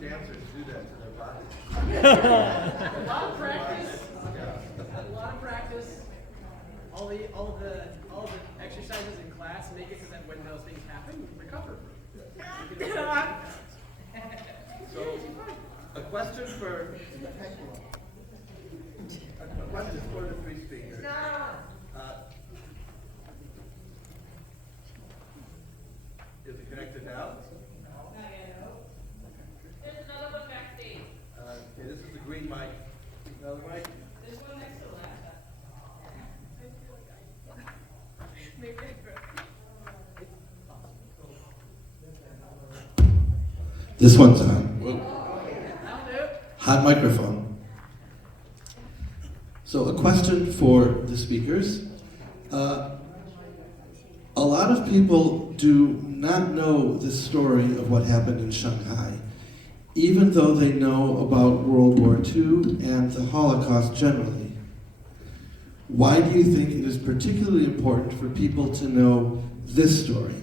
dancers do that to their bodies. A lot of practice. A lot of practice. All of the exercises in class make it so that when those things happen, you can recover. So, a question for the three speakers. Is it connected now? There's another one backstage. Okay, this is the green mic. Another mic? There's one next to the laptop. This one's on. That'll do. Hot microphone. So a question for the speakers. A lot of people do not know the story of what happened in Shanghai, even though they know about World War II and the Holocaust generally. Why do you think it is particularly important for people to know this story?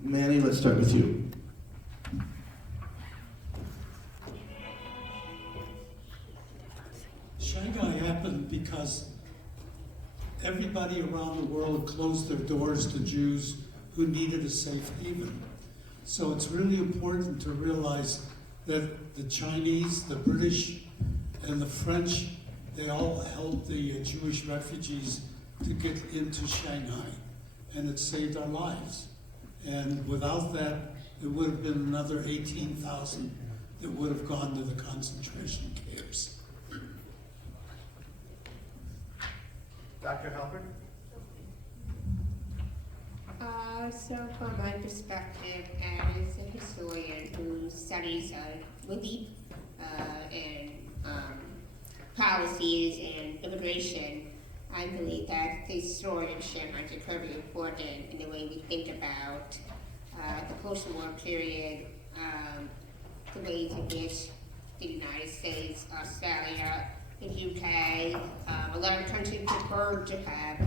Manny, let's start with you. Shanghai happened because everybody around the world closed their doors to Jews who needed a safe haven. So it's really important to realize that the Chinese, the British, and the French, they all helped the Jewish refugees to get into Shanghai, and it saved our lives. And without that, there would have been another 18,000 that would have gone to the concentration camps. Dr. Halpern? So from my perspective as a historian who studies relief and policies and immigration, I believe that the story of Shanghai is incredibly important in the way we think about the post-war period, the ways in which the United States, Australia, the UK, a lot of countries prefer to have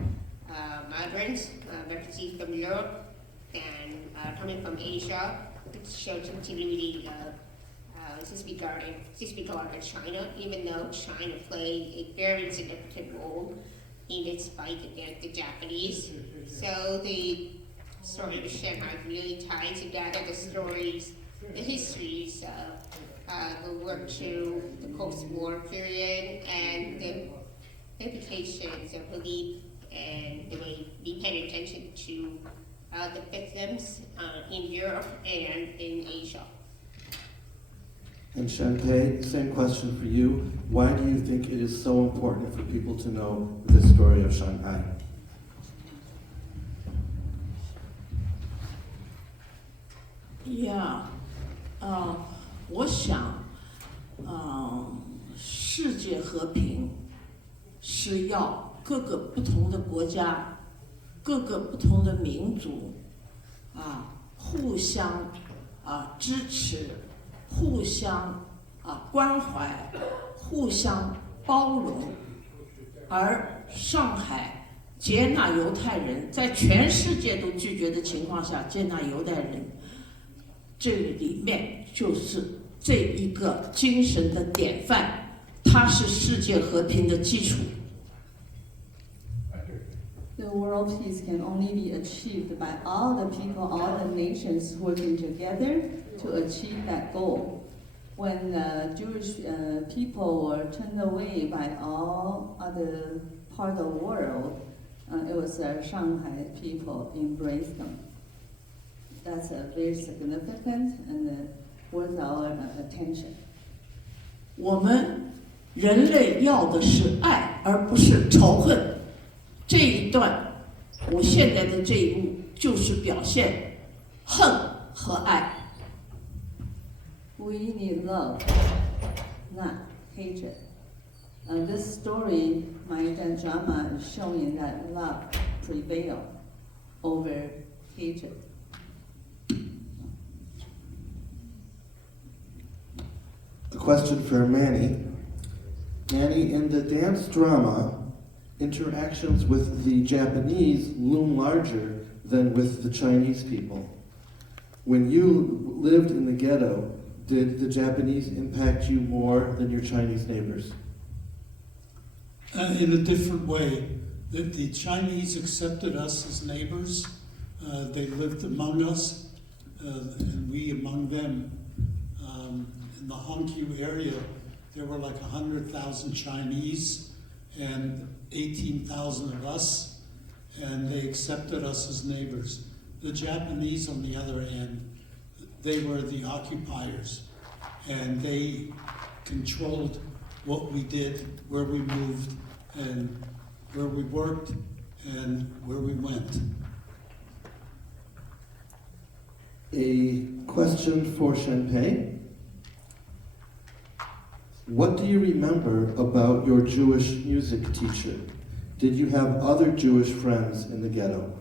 migrants, refugees from Europe and coming from Asia, which shows continuity of disregarding China, even though China played a very significant role in its fight against the Japanese. So the story of Shanghai really ties together the stories, the histories of the work to the post-war period and the implications of relief and the way we pay attention to the victims in Europe and in Asia. And Shantae, same question for you. Why do you think it is so important for people to know the story of Shanghai? Yeah, 我想，世界和平是要各个不同的国家、各个不同的民族互相支持、互相关怀、互相包容，而上海接纳犹太人，在全世界都拒绝的情况下接纳犹太人。这里面就是这一个精神的典范，它是世界和平的基础。The world peace can only be achieved by all the people, all the nations working together to achieve that goal. When Jewish people were turned away by all other part of the world, it was Shanghai people embraced them. That's very significant and worth our attention. 我们人类要的是爱，而不是仇恨。这一段，我现在的这一幕就是表现恨和爱。We need love, not hatred. This story, Mayan drama, is showing that love prevails over hatred. A question for Manny. Manny, in the dance drama, interactions with the Japanese loom larger than with the Chinese people. When you lived in the ghetto, did the Japanese impact you more than your Chinese neighbors? In a different way. The Chinese accepted us as neighbors. They lived among us, and we among them. In the Hongqiu area, there were like 100,000 Chinese and 18,000 of us, and they accepted us as neighbors. The Japanese, on the other hand, they were the occupiers, and they controlled what we did, where we moved, and where we worked, and where we went. A question for Shenpei. What do you remember about your Jewish music teacher? Did you have other Jewish friends in the ghetto?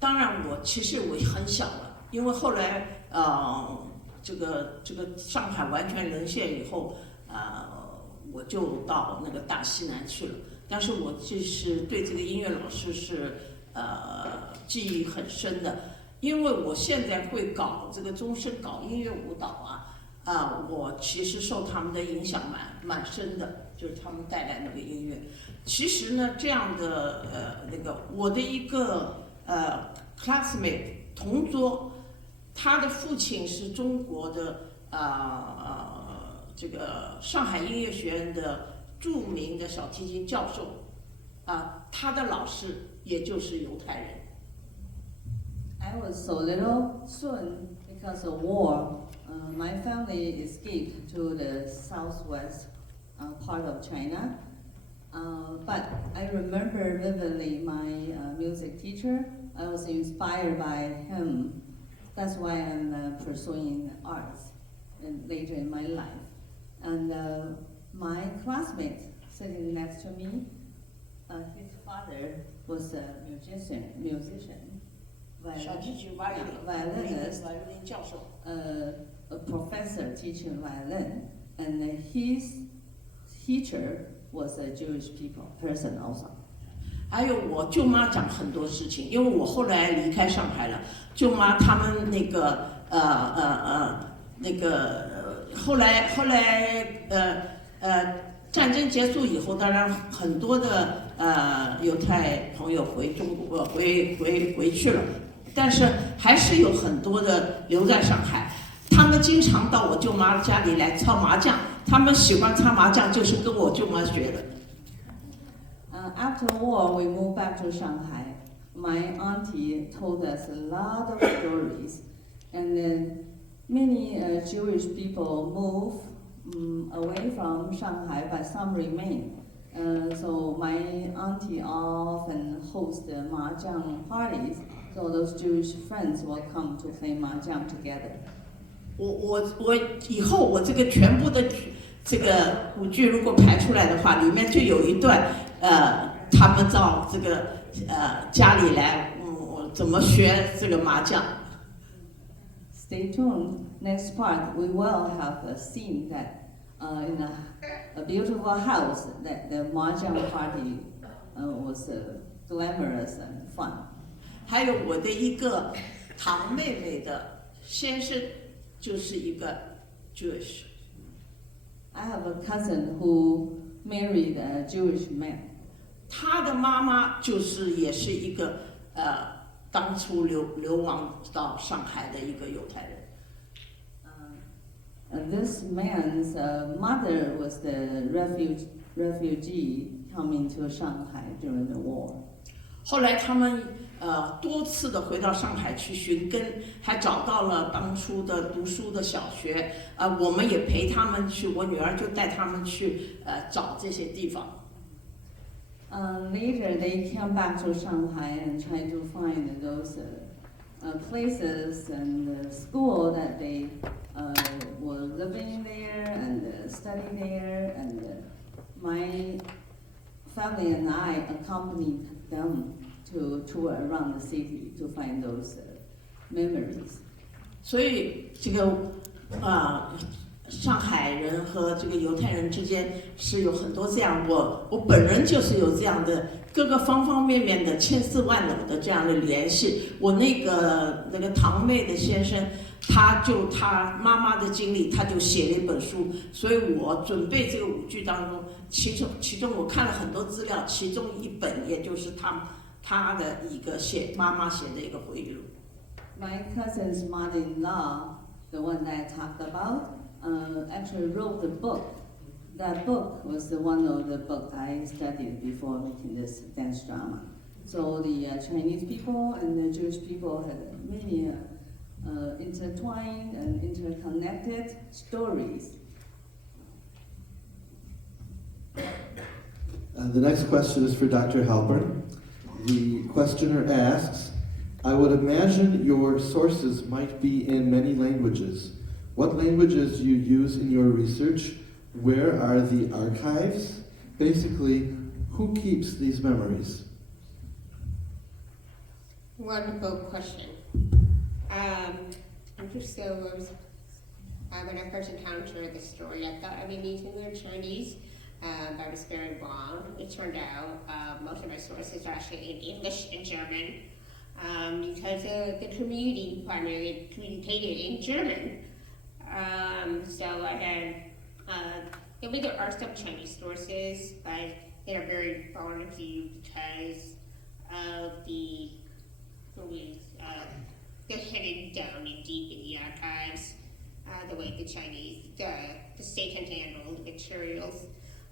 当然其实我很小了，因为后来这个上海完全沦陷以后，我就到那个大西南去了。但是我就是对这个音乐老师是记忆很深的，因为我现在会搞这个终身搞音乐舞蹈我其实受他们的影响蛮深的，就是他们带来那个音乐。其实呢，这样的我的一个classmate 同桌，他的父亲是中国的这个上海音乐学院的著名的小提琴教授，他的老师也就是犹太人。I was so little. Soon, because of war, my family escaped to the southwest part of China. But I remember vividly my music teacher. I was inspired by him. That's why I'm pursuing arts later in my life. And my classmate sitting next to me, his father was a musician, 小提琴 violinist, 教授。a professor teaching violin, and his teacher was a Jewish person also. 还有我舅妈讲很多事情，因为我后来离开上海了，舅妈他们后来战争结束以后，当然很多的犹太朋友回中国回去了，但是还是有很多的留在上海。他们经常到我舅妈家里来操麻将，他们喜欢擦麻将就是跟我舅妈学的。After war, we moved back to Shanghai. My auntie told us a lot of stories, and then many Jewish people move away from Shanghai, but some remain. So my auntie often hosts mahjong parties, so those Jewish friends will come to play mahjong together. 我以后我这个全部的这个舞剧如果排出来的话，里面就有一段他们到这个家里来，我怎么学这个麻将。Stay tuned. Next part, we will have a scene that in a beautiful house that the mahjong party was glamorous and fun. 还有我的一个堂妹妹的先生就是一个 Jewish。 I have a cousin who married a Jewish man. 他的妈妈也是一个当初流亡到上海的一个犹太人。And this man's mother was the refugee coming to Shanghai during the war. 后来他们多次的回到上海去寻根，还找到了当初的读书的小学，我们也陪他们去，我女儿就带他们去找这些地方。Later, they came back to Shanghai and tried to find those places and school that they were living there and studying there. And my family and I accompanied them to tour around the city to find those memories. 所以这个上海人和这个犹太人之间是有很多这样，我本人就是有这样的各个方方面面的千丝万缕的这样的联系。我那个堂妹的先生，他妈妈的经历，他就写了一本书，所以我准备这个舞剧当中，其中我看了很多资料，其中一本也就是他的一个妈妈写的一个回忆录。My cousin's mother-in-law, the one that I talked about, actually wrote the book. That book was one of the books I studied before making this dance drama. So the Chinese people and the Jewish people had many intertwined and interconnected stories. The next question is for Dr. Halpern. The questioner asks, I would imagine your sources might be in many languages. What languages do you use in your research? Where are the archives? Basically, who keeps these memories? Wonderful question. So when I first encountered this story, I thought I would need to learn Chinese, but I was very wrong. It turned out most of my sources are actually in English and German, because the community primarily communicated in German. So I had, I mean, there are some Chinese sources, but they are very far and few because of they're hidden down and deep in the archives, the way the Chinese, the state can handle the materials.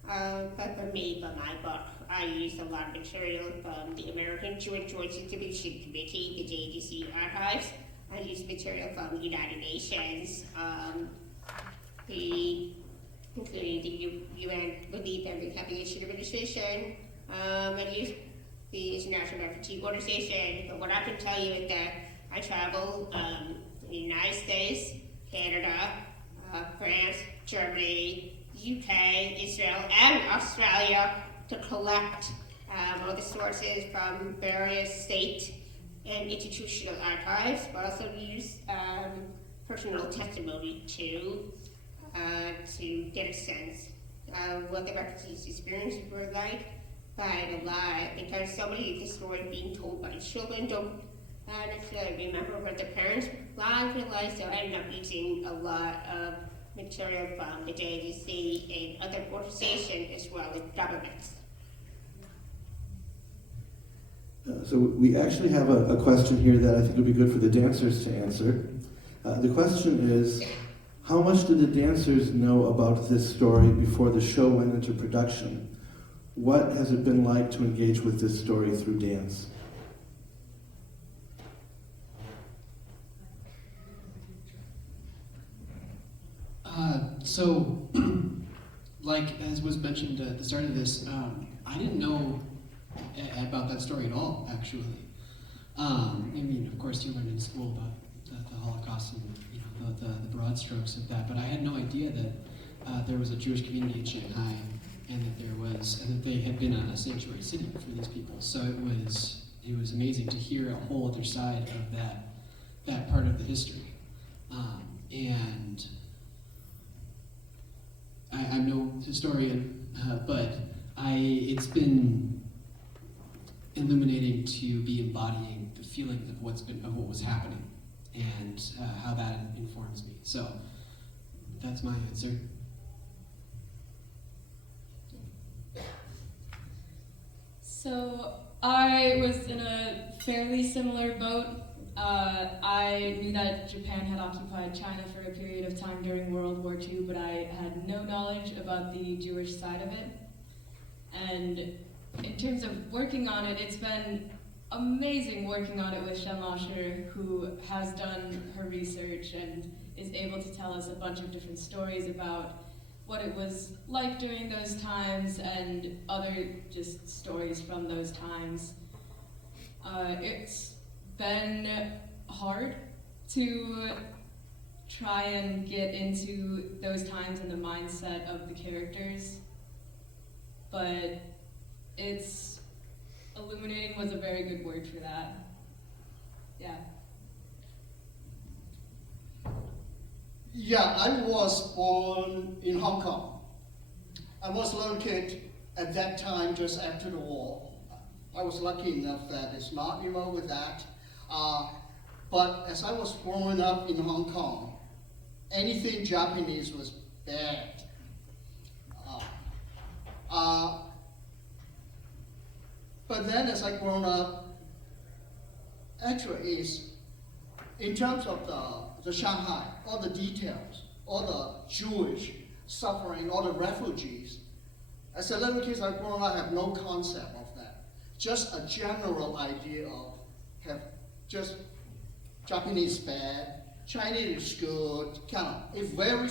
But for me, for my book, I used a lot of material from the American Jewish Distribution Committee, the JDC archives. I used material from the United Nations, including the UN Relief and Reconciliation Administration. I used the International Refugee Organization. But what I can tell you is that I traveled the United States, Canada, France, Germany, UK, Israel, and Australia to collect all the sources from various state and institutional archives, but also use personal testimony to get a sense of what the refugees' experiences were like by the live, because so many of the stories being told by children don't necessarily remember what the parents live realized, so I ended up using a lot of material from the JDC and other organizations as well as governments. So we actually have a question here that I think would be good for the dancers to answer. The question is, how much did the dancers know about this story before the show went into production? What has it been like to engage with this story through dance? So, like as was mentioned at the start of this, I didn't know about that story at all, actually. I mean, of course, you learn in school about the Holocaust and the broad strokes of that, but I had no idea that there was a Jewish community in Shanghai, and that they had been a sanctuary city for these people. So it was amazing to hear a whole other side of that part of the history, and. I'm no historian, but it's been illuminating to be embodying the feeling of what was happening, and how that informs me. So that's my answer. So I was in a fairly similar boat. I knew that Japan had occupied China for a period of time during World War II, but I had no knowledge about the Jewish side of it. And in terms of working on it, it's been amazing working on it with Shen Laosher, who has done her research and is able to tell us a bunch of different stories about what it was like during those times and other just stories from those times. It's been hard to try and get into those times and the mindset of the characters, but it's illuminating was a very good word for that. Yeah. Yeah, I was born in Hong Kong. I was a little kid at that time, just after the war. I was lucky enough that it's not involved with that. But as I was growing up in Hong Kong, anything Japanese was bad. But then as I grown up, actually is, in terms of the Shanghai, all the details, all the Jewish suffering, all the refugees, as a little kid I grown up, I have no concept of that. Just a general idea of just Japanese bad, Chinese is good, kind of. It's very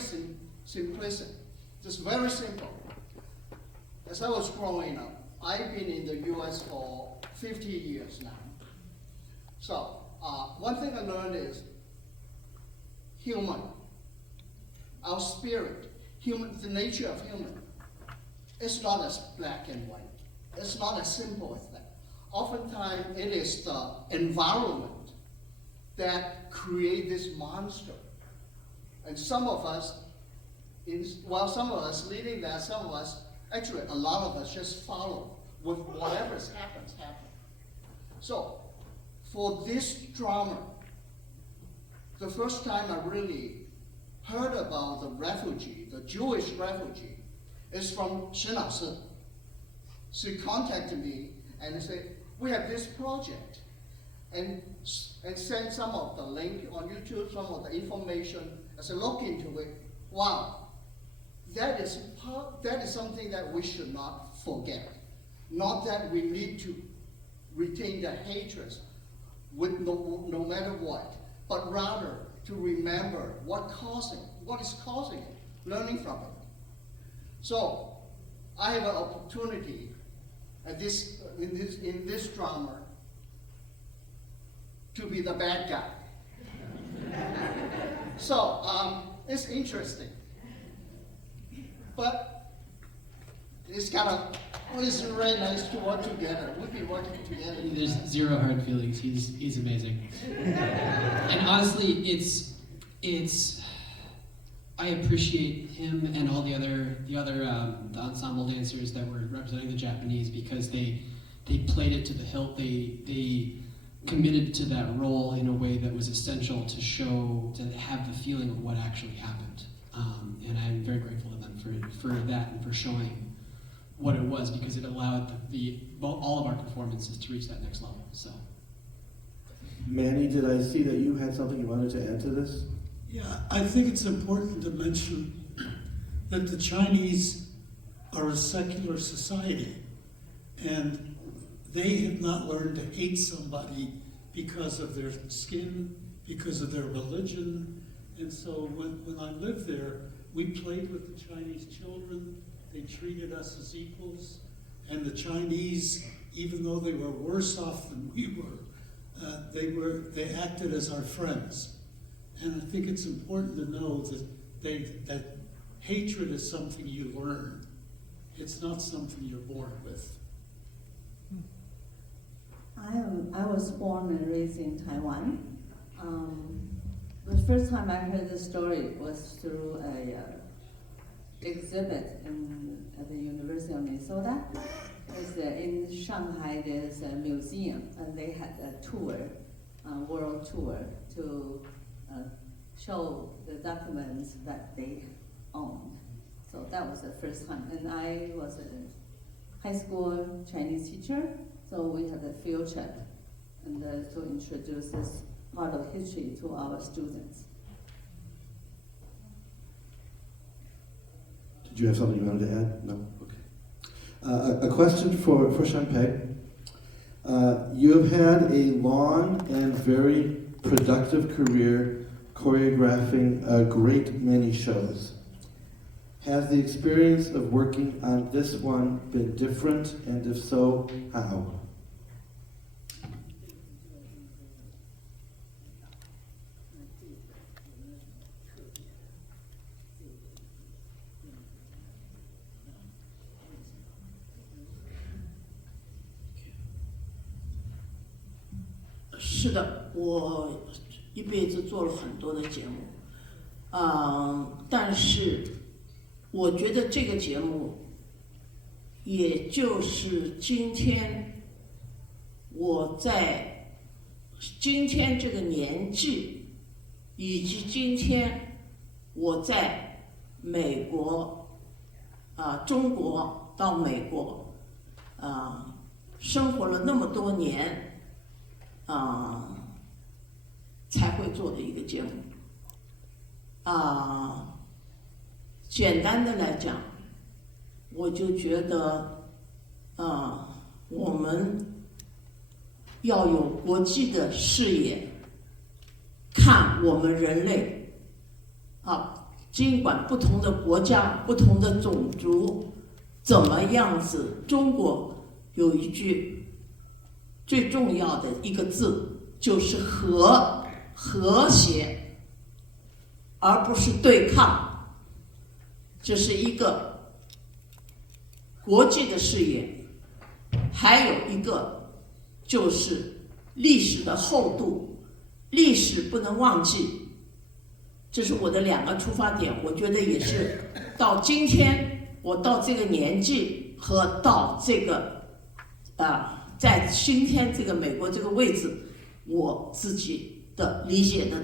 simplistic, just very simple. As I was growing up, I've been in the US for 50 years now. So, one thing I learned is human, our spirit, the nature of human. It's not as black and white. It's not as simple as that. Oftentimes, it is the environment that create this monster. And some of us, some of us leading that, some of us, actually a lot of us just follow with whatever happens. So, for this drama, the first time I really heard about the refugee, the Jewish refugee, is from Shen Laoshi. She contacted me and said, we have this project, and sent some of the link on YouTube, some of the information. I said, look into it. Wow, that is something that we should not forget. Not that we need to retain the hatred with no matter what, but rather to remember what is causing it, learning from it. So I have an opportunity in this drama to be the bad guy. So it's interesting, but it's very nice to work together. We've been working together. There's zero hard feelings. He's amazing. And honestly, it's I appreciate him and all the ensemble dancers that were representing the Japanese, because they played it to the hilt. They committed to that role in a way that was essential to have the feeling of what actually happened. And I'm very grateful to them for that and for showing what it was, because it allowed all of our performances to reach that next level. So, Manny, did I see that you had something you wanted to add to this? Yeah, I think it's important to mention that the Chinese are a secular society, and they have not learned to hate somebody because of their skin, because of their religion. And so when I lived there, we played with the Chinese children. They treated us as equals. And the Chinese, even though they were worse off than we were, they acted as our friends. And I think it's important to know that hatred is something you learn. It's not something you're born with. I was born and raised in Taiwan. The first time I heard the story was through a exhibit at the University of Minnesota. In Shanghai, there's a museum, and they had a tour, world tour, to show the documents that they owned. So that was the first time. And I was a high school Chinese teacher, so we had a field trip and to introduce this part of history to our students. Did you have something you wanted to add? No? Okay. A question for Shanpei. You have had a long and very productive career choreographing a great many shows. Has the experience of working on this one been different, and if so, how? 是的，我一辈子做了很多的节目，但是我觉得这个节目，也就是今天我在今天这个年纪，以及今天我在美国中国到美国生活了那么多年才会做的一个节目简单的来讲，我就觉得我们要有国际的视野，看我们人类尽管不同的国家、不同的种族怎么样子，中国有一句最重要的一个字，就是和谐，而不是对抗。这是一个国际的视野，还有一个就是历史的厚度，历史不能忘记。这是我的2个出发点，我觉得也是到今天我到这个年纪和到这个在今天这个美国这个位置，我自己的理解的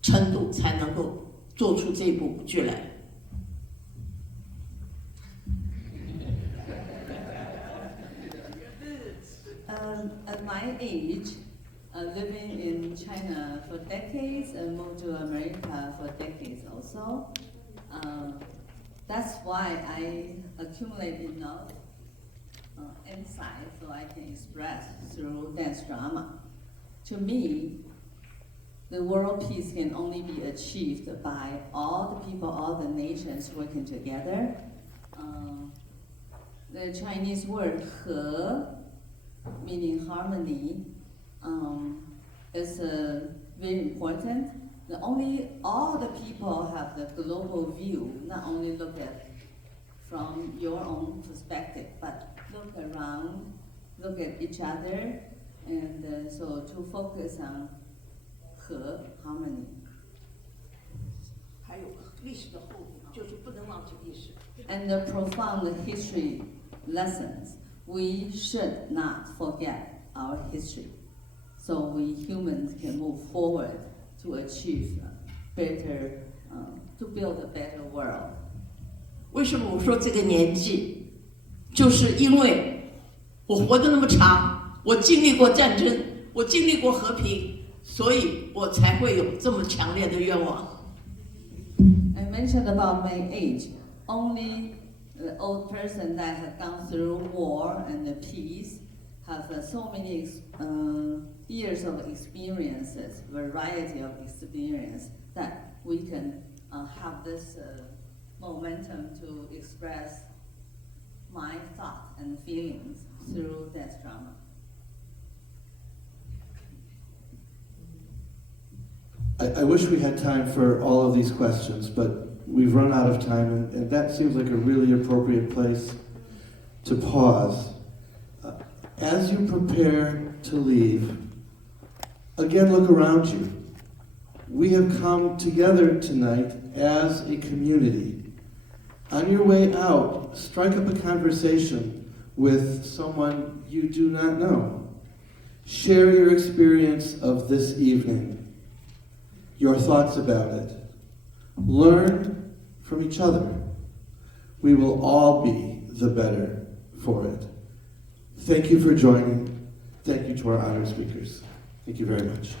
程度才能够做出这部剧来。At my age, living in China for decades and moved to America for decades also, that's why I accumulate enough insight so I can express through dance drama. To me, the world peace can only be achieved by all the people, all the nations working together. The Chinese word 和 meaning harmony, is very important. All the people have the global view, not only look at from your own perspective, but look around, look at each other, and so to focus on 和 harmony. 还有历史的厚度，就是不能忘记历史。And the profound history lessons. We should not forget our history, so we humans can move forward to achieve better, to build a better world. 为什么我说这个年纪？就是因为我活得那么长，我经历过战争，我经历过和平，所以我才会有这么强烈的愿望。I mentioned about my age. Only the old person that have gone through war and the peace have so many years of experiences, variety of experience, that we can have this momentum to express my thoughts and feelings through dance drama. I wish we had time for all of these questions, but we've run out of time, and that seems like a really appropriate place to pause. As you prepare to leave, again look around you. We have come together tonight as a community. On your way out, strike up a conversation with someone you do not know. Share your experience of this evening, your thoughts about it. Learn from each other. We will all be the better for it. Thank you for joining. Thank you to our honored speakers. Thank you very much.